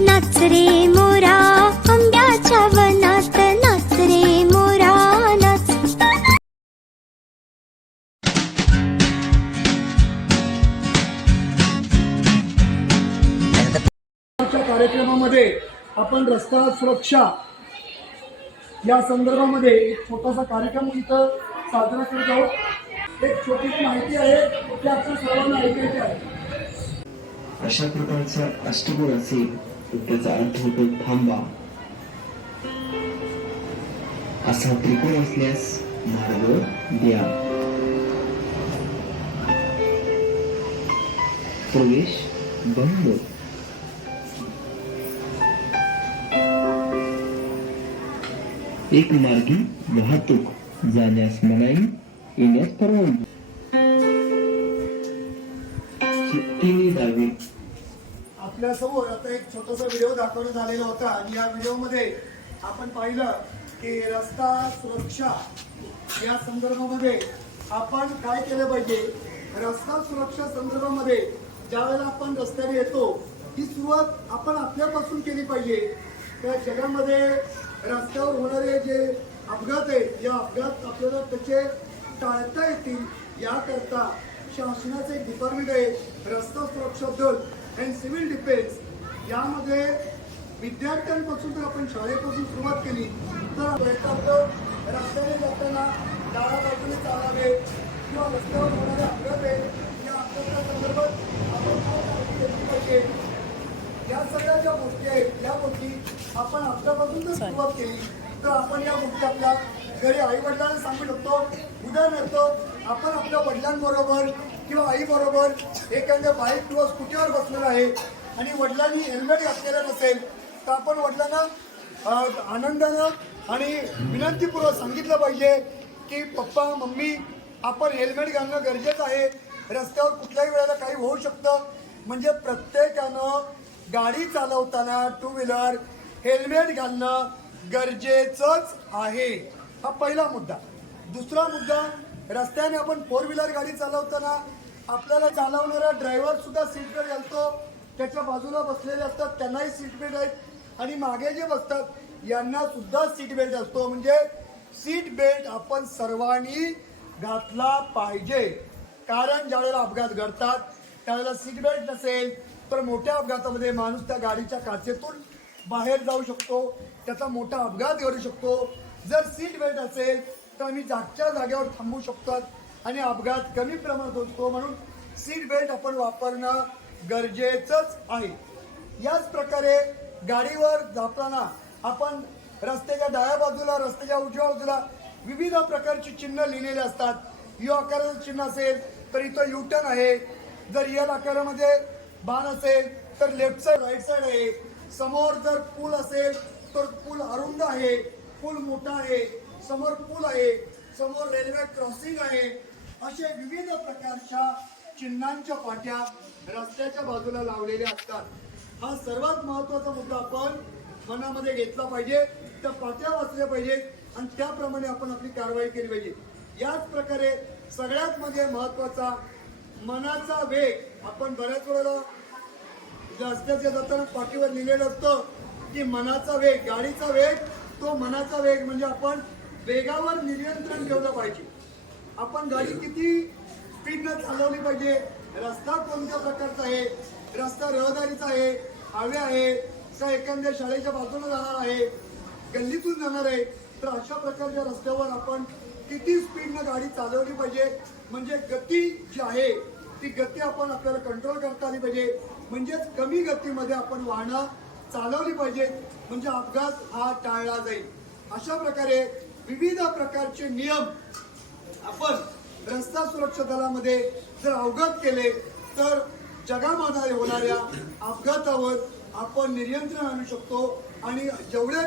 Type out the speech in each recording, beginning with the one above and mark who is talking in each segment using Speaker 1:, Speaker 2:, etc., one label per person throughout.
Speaker 1: नाच रे मोरा आंब्याच्या वनात नाच रे मोरा नाच.
Speaker 2: आजच्या कार्यक्रमामध्ये आपण रस्ता सुरक्षा या संदर्भामध्ये एक छोटासा कार्यक्रम इथं साजरा करत आहोत. एक छोटी माहिती आहे ती आपल्या सर्वांना ऐकायची आहे.
Speaker 3: अशा प्रकारचा अष्टगुण असेल तर त्याचा अर्थ होतो थांबा. असा त्रिकोण असल्यास मार्ग द्या. प्रवेश बंद. एक मार्गी वाहतूक जाण्यास मनाई येण्यास परवानगी.
Speaker 2: आपल्यासमोर आता एक छोटासा व्हिडिओ दाखवण्यात झालेला होता आणि या व्हिडिओमध्ये आपण पाहिलं की रस्ता सुरक्षा या संदर्भामध्ये आपण काय केलं पाहिजे? रस्ता सुरक्षा संदर्भामध्ये ज्यावेळेला आपण रस्त्याने येतो ही सुरुवात आपण आपल्यापासून केली पाहिजे? त्या जगामध्ये रस्त्यावर होणारे जे अपघात आहेत या अपघात आपल्याला त्याचे टाळता येतील याकरता शासनाचं एक डिपार्टमेंट आहे रस्ता सुरक्षा दल अँड सिव्हिल डिफेन्स यामध्ये विद्यार्थ्यांपासून जर आपण शाळेपासून सुरुवात केली तर आपलं रस्त्याने जाताना डाळा बाजूने चालावे किंवा रस्त्यावर होणारे अपघात आहेत या अपघाता संदर्भात आपण काय काळजी घेतली पाहिजे? या सगळ्या ज्या गोष्टी आहेत या गोष्टी आपण आपल्यापासून जर सुरुवात केली तर आपण या गोष्टी आपल्या घरी आईवडिलांना सांगू शकतो. उदाहरणार्थ आपण आपल्या वडिलांबरोबर किंवा आई बरोबर एखाद्या बाईक किंवा स्कूटीवर बसलेला आहे आणि वडिलांनी हेल्मेट घातलेलं नसेल तर आपण वडिलांना आनंदानं आणि विनंतीपूर्वक सांगितलं पाहिजे की पप्पा मम्मी आपण हेल्मेट घालणं गरजेचं आहे. रस्त्यावर कुठल्याही वेळेला काही होऊ शकतं. म्हणजे प्रत्येकानं गाडी चालवताना टू व्हीलर हेल्मेट घालणं गरजेचंच आहे. हा पहिला मुद्दा. दुसरा मुद्दा रस्त्याने आपण फोर व्हीलर गाडी चालवताना आपल्याला चालवणारा ड्रायव्हर सुद्धा सीट बेल्ट घालतो त्याच्या बाजूला बसलेले असतात त्यांनाही सीट बेल्ट आहेत. आणि मागे जे बसतात यांना सुद्धा सीट बेल्ट असतो. म्हणजे सीट बेल्ट आपण सर्वांनी घातला पाहिजे. कारण ज्यावेळेला अपघात घडतात त्यावेळेला सीट बेल्ट नसेल तर मोठ्या अपघातामध्ये माणूस त्या गाडीच्या काचेतून बाहेर जाऊ शकतो. त्याचा मोठा अपघात घडू शकतो. जर सीट बेल्ट असेल तर आम्ही जागच्या जागेवर थांबू शकतात आणि अपघात कमी प्रमाणात होतो म्हणून सीट बेल्ट आपण वापरणं गरजेचंच आहे. याच प्रकारे गाडीवर जाताना आपण रस्त्याच्या डाव्या बाजूला रस्त्याच्या उजव्या बाजूला विविध प्रकारची चिन्ह लिहिलेली असतात. यू आकाराचं चिन्ह असेल तर इथं यू टर्न आहे. जर एल आकारामध्ये बाण असेल तर लेफ्ट साईड राईट साईड आहे. समोर जर पूल असेल तर पूल अरुंद आहे. पूल मोठा आहे. समोर पूल आहे. समोर रेल्वे क्रॉसिंग आहे. असे विविध प्रकारच्या चिन्हांच्या पाट्या रस्त्याच्या बाजूला लावलेल्या असतात. हा सर्वात महत्त्वाचा मुद्दा आपण मनामध्ये घेतला पाहिजे त्या पाट्या वाचल्या पाहिजेत आणि त्याप्रमाणे आपण आपली कारवाई केली पाहिजे. याच प्रकारे सगळ्यात मध्ये महत्त्वाचा मनाचा वेग आपण बऱ्याच वेळेला रस्त्याच्या जाताना पाठीवर लिहिलेलं असतं की मनाचा वेग गाडीचा वेग तो मनाचा वेग म्हणजे आपण वेगावर नियंत्रण ठेवलं पाहिजे. आपण गाडी किती स्पीडनं चालवली पाहिजे? रस्ता कोणत्या प्रकारचा आहे? रस्ता रहदारीचा आहे? हवे आहे? का एखाद्या शाळेच्या बाजूला जाणार आहे? गल्लीतून जाणार आहे? तर अशा प्रकारच्या रस्त्यावर आपण किती स्पीडनं गाडी चालवली पाहिजे? म्हणजे गती जी आहे ती गती आपण आपल्याला कंट्रोल करता आली पाहिजे. म्हणजेच कमी गतीमध्ये आपण वाहनं चालवली पाहिजे म्हणजे अपघात हा टाळला जाईल. अशा प्रकारे विविध प्रकारचे नियम आपण रस्ता सुरक्षा दलामध्ये जर अवगत केले तर जगामध्ये होणाऱ्या अपघातावर आपण नियंत्रण आणू शकतो आणि जेवढे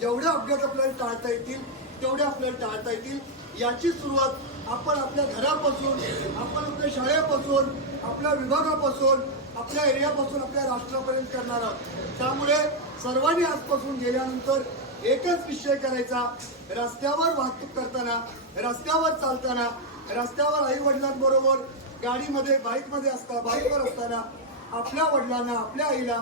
Speaker 2: जेवढे अपघात आपल्याला टाळता येतील तेवढे आपल्याला टाळता येतील. याची सुरुवात आपण आपल्या घरापासून आपण आपल्या शाळेपासून आपल्या विभागापासून आपल्या एरियापासून आपल्या राष्ट्रापर्यंत करणार आहोत. त्यामुळे सर्वांनी आजपासून गेल्यानंतर एकच विषय करायचा. रस्त्यावर वाहतूक करताना रस्त्यावर चालताना रस्त्यावर आई वडिलांबरोबर गाडीमध्ये बाईकमध्ये असता बाईकवर असताना आपल्या वडिलांना आपल्या आईला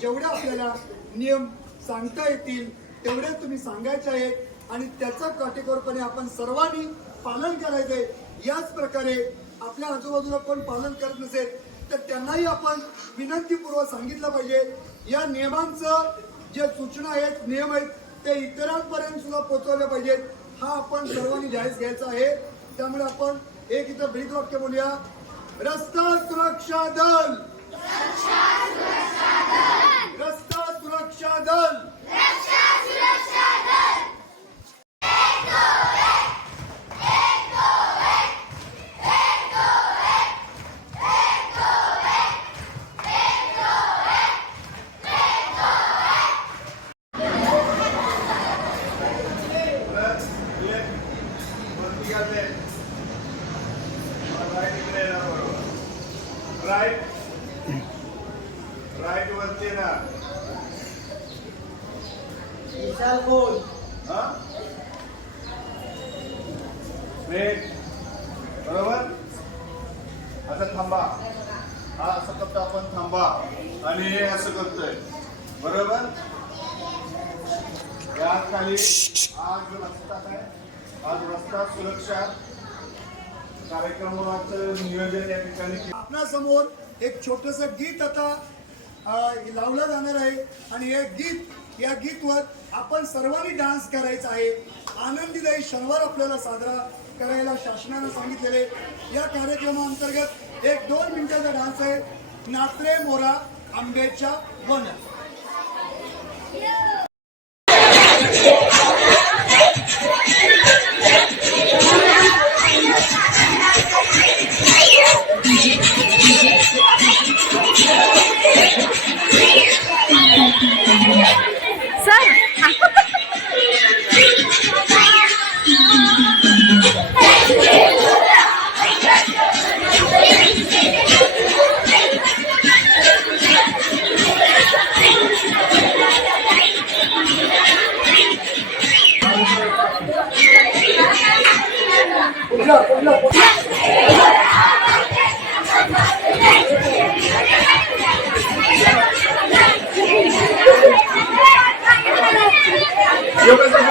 Speaker 2: जेवढे आपल्याला नियम सांगता येतील तेवढे तुम्ही सांगायचे आहेत. आणि त्याचं काटेकोरपणे आपण सर्वांनी पालन करायचंय. याच प्रकारे आपल्या आजूबाजूला कोण पालन करत नसेल तर त्यांनाही आपण विनंतीपूर्वक सांगितलं पाहिजे. या नियमांचं जे सूचना आहेत नियम आहेत ते इतरांपर्यंत सुद्धा पोहोचवले पाहिजेत हा आपण सर्वांनी जाहीर घ्यायचा आहे. त्यामुळे आपण एक इथं ब्रीद वाक्य बोलूया. रस्ता सुरक्षा दल. रस्ता सुरक्षा दल.
Speaker 4: राईट राईट वरती ना.
Speaker 5: विशाल कोण
Speaker 4: हा? बरोबर? आता थांबा. हा असं करतो आपण थांबा. आणि हे असं करतोय. बरोबर? या खाली हा जो रस्ता आहे हा जो रस्ता सुरक्षा. कार्यक्रमाचं नियोजन या ठिकाणी
Speaker 2: आपणासमोर एक छोटस गीत आता लावलं जाणार आहे. आणि हे गीत या गीतवर आपण सर्वांनी डान्स करायचा आहे. आनंदीदायी शनिवार आपल्याला साजरा करायला शासनानं सांगितलेले या कार्यक्रमाअंतर्गत एक दोन मिनिटाचा डान्स आहे. नात्रे मोरा आंब्याच्या वन. Yo pensé que